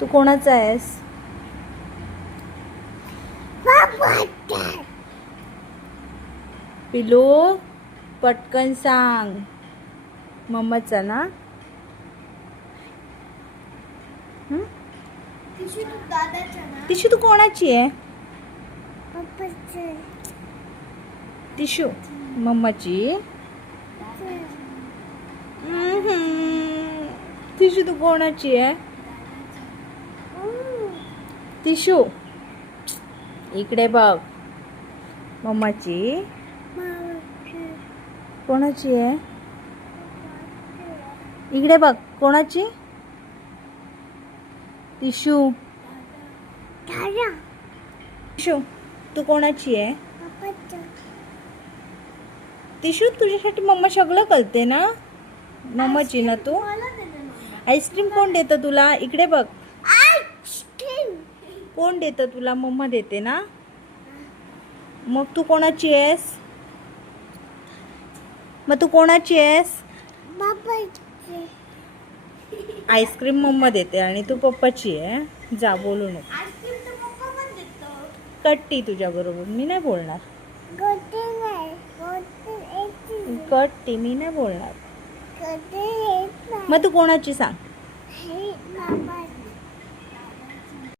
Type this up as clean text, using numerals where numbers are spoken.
तू कोणाचा आहेस? पिलू पटकन सांग. मम्माचा ना? तिशू तू कोणाची आहे? तिशू मम्माची. तिशू तू कोणाची आहे? तिशू इकडे बघ. मम्माची. कोणाची आहे? इकडे बघ. कोणाची? तिशू. तिशू तू कोणाची आहे? तिशू तुझ्यासाठी मम्मा सगळं करते ना. मम्माची ना तू. आईस्क्रीम कोण देतं तुला? इकडे बघ. कोण देतं तुला? मम्मा देते ना. मग तू कोणाची आहेस? मग तू कोणाची आहेस? आईस्क्रीम मम्मा देते आणि तू पप्पाची आहे. जा बोलू नको. कट्टी तुझ्या बरोबर मी नाही बोलणार. कट्टी मी नाही बोलणार. मग तू कोणाची सांग?